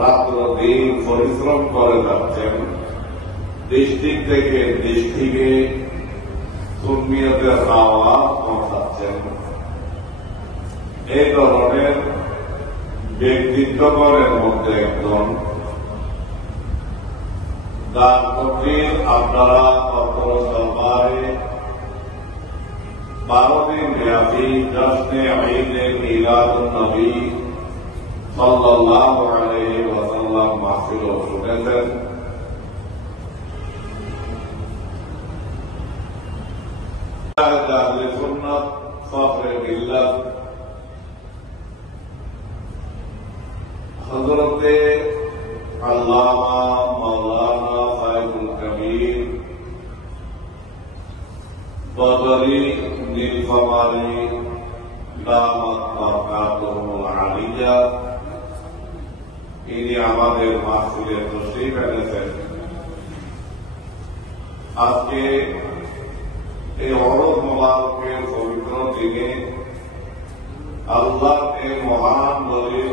রাত্র দিন পরিশ্রম করে যাচ্ছেন, ডিস্ট্রিক্ট থেকে ডিস্ট্রিক্টে সুন্নিয়তের আওয়াজ পৌঁছাচ্ছেন। এই ধরনের ব্যক্তিত্বগণের মধ্যে একজন যার প্রতি আপনারা অপর দরবারে 12 দিন ব্যাপী জশ্নে ঈদে মিলাদুন নবী সাল্লাল্লাহু আলাইহি ওয়াসাল্লাম মাহফিল শুনেছেন। আহলে সুন্নাত ফখরে মিল্লাত হযরতে আল্লামা মাওলানা ফায়জুল কবির বদরি নীলফামারী দামাত বারকাতুহুল আলিয়া ইনি আমাদের মাহফিলে তশরিফ এনেছেন। আজকে এই অরব মোবারকের পবিত্র দিনে আল্লাহ এই মহান নবীর